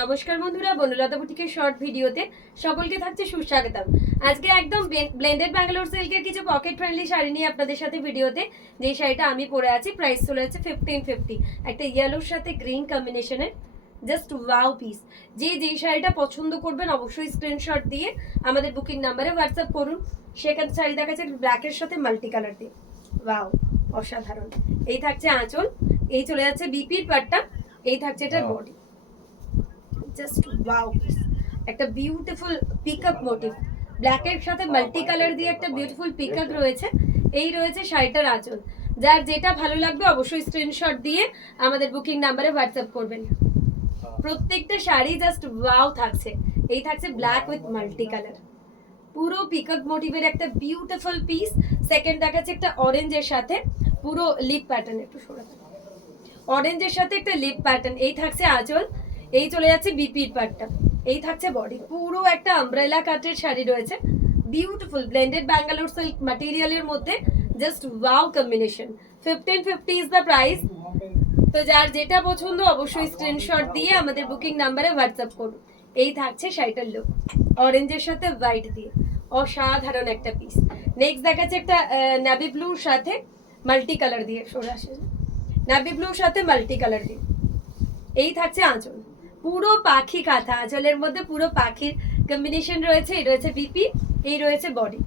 নমস্কার বন্ধুরা, বনলতা বুটিকের শর্ট ভিডিওতে সকলকে থাকছে সুস্বাগতম। আজকে একদম ব্লেন্ডেড ব্যাঙ্গালোর সিল্কের কিছু পকেট ফ্রেন্ডলি শাড়ি নিয়ে আপনাদের সাথে ভিডিওতে। যে শাড়িটা আমি পরে আছি প্রাইস চলে যাচ্ছে 1550, একটা ইয়েলোর সাথে গ্রিন কম্বিনেশনের জাস্ট ওয়াও পিস। যেই শাড়িটা পছন্দ করবেন অবশ্যই স্ক্রিনশট দিয়ে আমাদের বুকিং নাম্বারে হোয়াটসঅ্যাপ করুন। সেখানে শাড়ি দেখাচ্ছে ব্ল্যাকের সাথে মাল্টি কালার দিয়ে, ওয়াও অসাধারণ। এই থাকছে আঁচল, এই চলে যাচ্ছে বিপির পাটটা, এই থাকছে এটার বডি, জাস্ট ওয়াও। একটা বিউটিফুল পিকআপ মোটিভ, ব্ল্যাকের সাথে মাল্টি কালার দিয়ে একটা বিউটিফুল পিকআপ রয়েছে। এই রয়েছে শাড়িটার আঁচল। যার যেটা ভালো লাগবে অবশ্যই স্ক্রিনশট দিয়ে আমাদের বুকিং নাম্বারে হোয়াটসঅ্যাপ করবেন। প্রত্যেকটা শাড়ি জাস্ট ওয়াও থাকছে। এই থাকছে ব্ল্যাক উইথ মাল্টি কালার, পুরো পিকআপ মোটিভের একটা বিউটিফুল পিস। সেকেন্ড দেখাচ্ছে একটা অরেঞ্জের সাথে পুরো লিপ প্যাটার্ন, একটু সরে অরেঞ্জের সাথে একটা লিপ প্যাটার্ন। এই থাকছে আঁচল, এই চলে যাচ্ছে বিপির পাটটা, এই থাকছে বডি। পুরো একটা আমব্রেলা কাটের শাড়ি রয়েছে, বিউটিফুল ব্লেন্ডেড ব্যাঙ্গালোর সিল্ক ম্যাটেরিয়ালের মধ্যে just wow combination. 1550 is the price. তো যার যেটা পছন্দ অবশ্যই স্ক্রিনশট দিয়ে আমাদের বুকিং নাম্বারে হোয়াটসঅ্যাপ করুন। এই থাকছে শাড়িটার লুক, অরেঞ্জের সাথে হোয়াইট দিয়ে অসাধারণ একটা পিস। নেক্সট দেখাচ্ছে একটা নেভি ব্লুর সাথে মাল্টি কালার দিয়ে, সরে আসে নেভি ব্লুর সাথে মাল্টি কালার দিয়ে। এই থাকছে আঁচল, পুরো পাখি কাঁথা, আঁচলের মধ্যে পুরো পাখির কম্বিনেশন রয়েছে। এই রয়েছে বিপি, এই রয়েছে বডি,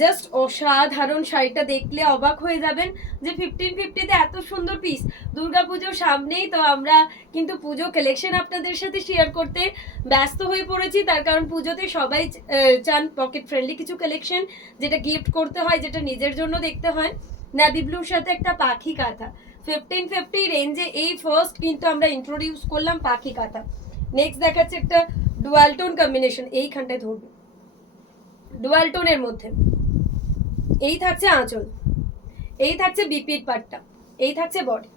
জাস্ট অসাধারণ। শাড়িটা দেখলে অবাক হয়ে যাবেন যে 1550-তে এত সুন্দর পিস। দুর্গাপুজোর সামনেই তো আমরা কিন্তু পুজো কালেকশন আপনাদের সাথে শেয়ার করতে ব্যস্ত হয়ে পড়েছি, তার কারণ পুজোতে সবাই চান পকেট ফ্রেন্ডলি কিছু কালেকশন, যেটা গিফট করতে হয়, যেটা নিজের জন্য দেখতে হয়। নেভি ব্লুর সাথে একটা পাখি কাঁথা 1550 রেঞ্জে এই ফার্স্ট কিন্তু আমরা ইন্ট্রোডিউস করলাম পাখি কাঁথা। নেক্সট দেখাচ্ছে একটা ডুয়াল টোন কম্বিনেশন, এইখানটায় ধরবে ডুয়াল টোনের মধ্যে। এই থাকছে আঁচল, এই থাকছে বিপির পাটটা, এই থাকছে body,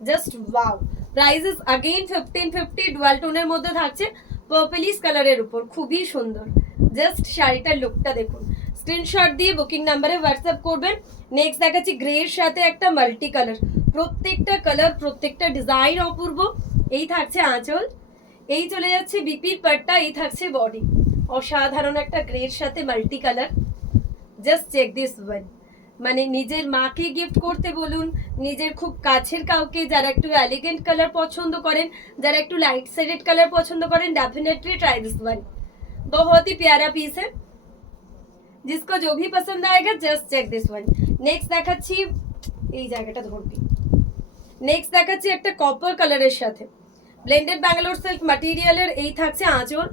just wow. Prices again 1550, dual টোনের মধ্যে থাকছে পার্পলিশ কালারের উপর, খুবই সুন্দর। জাস্ট শাড়িটার লুকটা দেখুন, স্ক্রিনশট দিয়ে বুকিং নাম্বারে হোয়াটসঅ্যাপ করবেন। নেক্সট দেখাচ্ছি গ্রের সাথে একটা মাল্টি কালার, প্রত্যেকটা কালার প্রত্যেকটা ডিজাইন অপূর্ব। এই থাকছে আঁচল, এই চলে যাচ্ছে বিপির পাটটা, এই থাকছে বডি, অসাধারণ একটা গ্রের সাথে multi colour. Just check this one, মানে নিজের মাকে গিফট করতে বলুন, নিজের খুব কাছের কাউকে, যারা একটু এলিগেন্ট কালার পছন্দ করেন, যারা একটু লাইট শেডেড কালার পছন্দ করেন, डेफिनेटली ट्राई दिस वन। बहुत ही प्यारा पीस है, जिसको जो भी पसंद आएगा just check this one. Next দেখাচ্ছি, এই জায়গাটা ধরবি। নেক্সট দেখাচ্ছি একটা কপার কালারের সাথে ব্লেন্ডেড ব্যাঙ্গালোর সিল্ক ম্যাটেরিয়ালের। এই থাকছে আঁচল,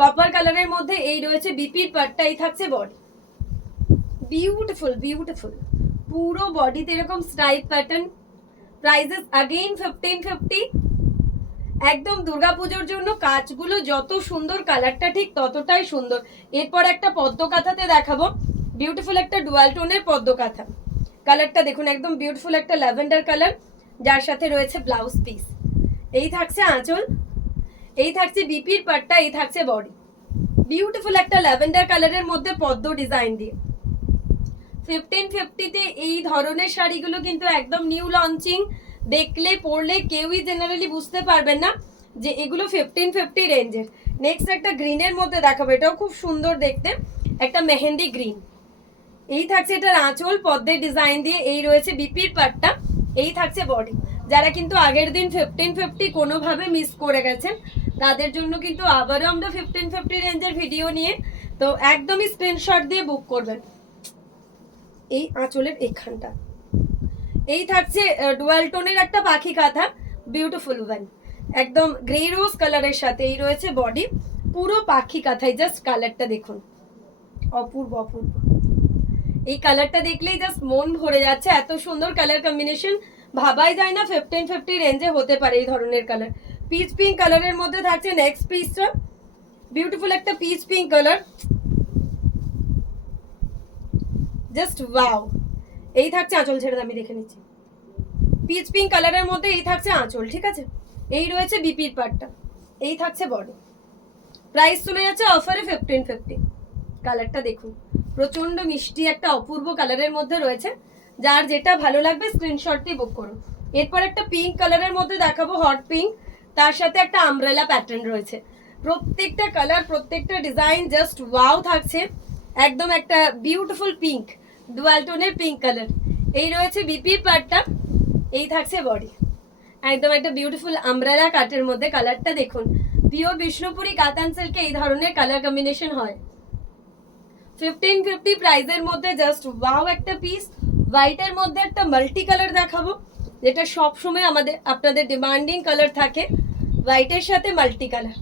কপার কালারের মধ্যে এই রয়েছে বিপির পাটটা, এই থাকছে বডি, বিউটিফুল বিউটিফুল, পুরো বডিতে এরকম স্ট্রাইপ প্যাটার্ন। Prices again 1550। একদম দুর্গাপুজোর জন্য কাজগুলো যত সুন্দর, কালারটা ঠিক ততটাই সুন্দর। এরপর একটা পদ্ম কাঁথাতে দেখাবো, বিউটিফুল একটা ডুয়াল টোনের পদ্ম কাঁথা। কালারটা দেখুন, একদম বিউটিফুল একটা ল্যাভেন্ডার কালার, যার সাথে রয়েছে ব্লাউজ পিস। এই থাকছে আঁচল, এই থাকছে বিপির পাটটা, এই থাকছে বডি, বিউটিফুল একটা ল্যাভেন্ডার কালারের মধ্যে পদ্ম ডিজাইন দিয়ে। 1550-তে এই ধরনের শাড়িগুলো কিন্তু একদম নিউ লঞ্চিং, দেখলে পরলে কেউই জেনারেলি বুঝতে পারবেন না যে এগুলো 1550 রেঞ্জের। নেক্সট একটা গ্রিনের মধ্যে দেখাবো, এটাও খুব সুন্দর দেখতে, একটা মেহেন্দি গ্রিন। এই থাকছে এটার আঁচল পদ্মের ডিজাইন দিয়ে, এই রয়েছে বিপির পাটটা, এই থাকছে বডি। যারা কিন্তু আগের দিন 1550 কোনোভাবে মিস করে গেছেন, তাদের জন্য কিন্তু আবারও আমরা 1550 রেঞ্জের ভিডিও নিয়ে, তো একদমই স্ক্রিনশট দিয়ে বুক করবেন। এই আঁচলের এখানটা এই থাকছে ডুয়াল টোনের একটা পাখি কাঁথা, বিউটিফুল ওয়ান, একদম গ্রে রোজ কালারের সাথে। এই রয়েছে বডি, পুরো পাখি কাঁথায়, জাস্ট কালারটা দেখুন, অপূর্ব অপূর্ব। এই কালারটা দেখলেই জাস্ট মন ভরে যাচ্ছে, এত সুন্দর কালার কম্বিনেশন, ভাবাই যায় না 1550 রেঞ্জে হতে পারে এই ধরনের কালার। পিচ পিঙ্ক কালারের মধ্যে থাকছে নেক্সট পিসটা, বিউটিফুল একটা pitch pink colour, just wow. এই থাকছে আঁচল, ছেড়ে আমি দেখে নিচ্ছি, পিচ পিঙ্ক কালারের মধ্যে এই থাকছে আঁচল, ঠিক আছে। এই রয়েছে বিপির পাটটা, এই থাকছে বডি। প্রাইস চলে যাচ্ছে অফারে 1550। কালারটা দেখুন, প্রচন্ড মিষ্টি একটা অপূর্ব কালারের মধ্যে রয়েছে, যার যেটা ভালো লাগবে স্ক্রিনশট দিয়ে বুক করুন। এরপর একটা পিঙ্ক কালারের মধ্যে দেখাবো, হট পিঙ্ক, তার সাথে একটা আমব্রেলা প্যাটার্ন রয়েছে। প্রত্যেকটা কালার, প্রত্যেকটা ডিজাইন জাস্ট ওয়াও থাকছে। একদম একটা বিউটিফুল পিঙ্ক, ডুয়াল টোনের পিঙ্ক কালার। এই রয়েছে বিপি পার্টটা, এই থাকছে বডি। একদম একটা বিউটিফুল আমব্রেলা কাটের মধ্যে কালারটা দেখুন। পিওর বিষ্ণুপুরি কাতান সিল্কে এই ধরনের কালার কম্বিনেশন হয়। 1550 প্রাইসের মধ্যে জাস্ট ওয়াও একটা পিস। হোয়াইটের মধ্যে একটা মাল্টি কালার দেখাবো, যেটা সবসময় আপনাদের ডিমান্ডিং কালার থাকে। হোয়াইটের সাথে মাল্টি কালার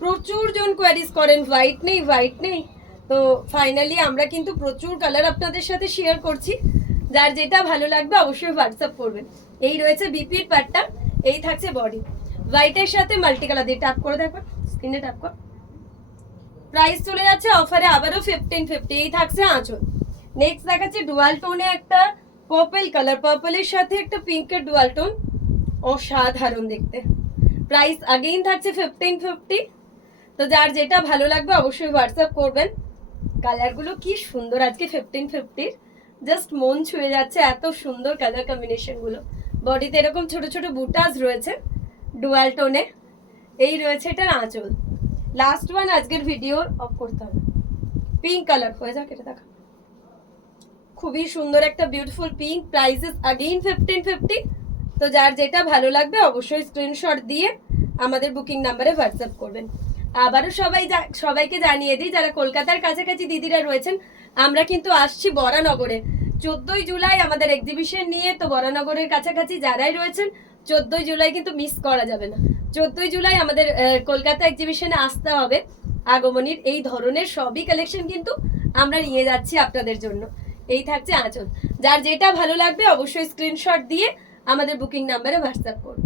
প্রচুর জন কোয়ারিজ করেন, হোয়াইট নেই হোয়াইট নেই। তো ফাইনালি আমরা কিন্তু প্রচুর কালার আপনাদের সাথে শেয়ার করছি। যার যেটা ভালো লাগবে অবশ্যই হোয়াটসঅ্যাপ করবেন। এই রয়েছে বিপির পার্টটা, এই থাকছে বডি। হোয়াইটের সাথে মাল্টি কালার দিয়ে ট্যাপ করে দেখো, স্ক্রিনে ট্যাপ কর। প্রাইস চলে যাচ্ছে অফারে আবারও 1550। এই থাকছে আঁচল। নেক্সট দেখাচ্ছে ডুয়াল টোনে একটা পার্পল কালার, পার্পলের সাথে একটা পিঙ্কের ডুয়াল টোন, অসাধারণ দেখতে। প্রাইস আগেইন থাকছে 1550। তো যার যেটা ভালো লাগবে অবশ্যই হোয়াটসঅ্যাপ করবেন। কালারগুলো কি সুন্দর আজকে 1550, জাস্ট মন ছুঁয়ে যাচ্ছে, এত সুন্দর কালার কম্বিনেশনগুলো। বডিতে এরকম ছোট ছোট বুটাস রয়েছে ডুয়াল টোনে। এই রয়েছে এটার আঁচল। লাস্ট ওয়ান আজকের ভিডিওর, অফ করতে হবে। পিঙ্ক কালার হয়ে যাক, এটা দেখা খুবই সুন্দর একটা বিউটিফুল পিঙ্ক। Prices again 1550। তো যার যেটা ভালো লাগবে অবশ্যই স্ক্রিনশট দিয়ে আমাদের বুকিং নাম্বারে হোয়াটসঅ্যাপ করবেন। আবারও সবাইকে জানিয়ে দিই, যারা কলকাতার কাছাকাছি দিদিরা রয়েছেন, আমরা কিন্তু আসছি বরানগরে 14ই জুলাই আমাদের এক্সিবিশন নিয়ে। তো বরানগরের কাছাকাছি যারাই রয়েছেন 14ই জুলাই কিন্তু মিস করা যাবে না। 14ই জুলাই আমাদের কলকাতা এক্সিবিশনে আসতে হবে। আগমনীর এই ধরনের সবই কালেকশন কিন্তু আমরা নিয়ে যাচ্ছি আপনাদের জন্য। এই থাকছে আঁচল। যার যেটা ভালো লাগবে অবশ্যই স্ক্রিনশট দিয়ে আমাদের বুকিং নাম্বারে হোয়াটসঅ্যাপ করুন।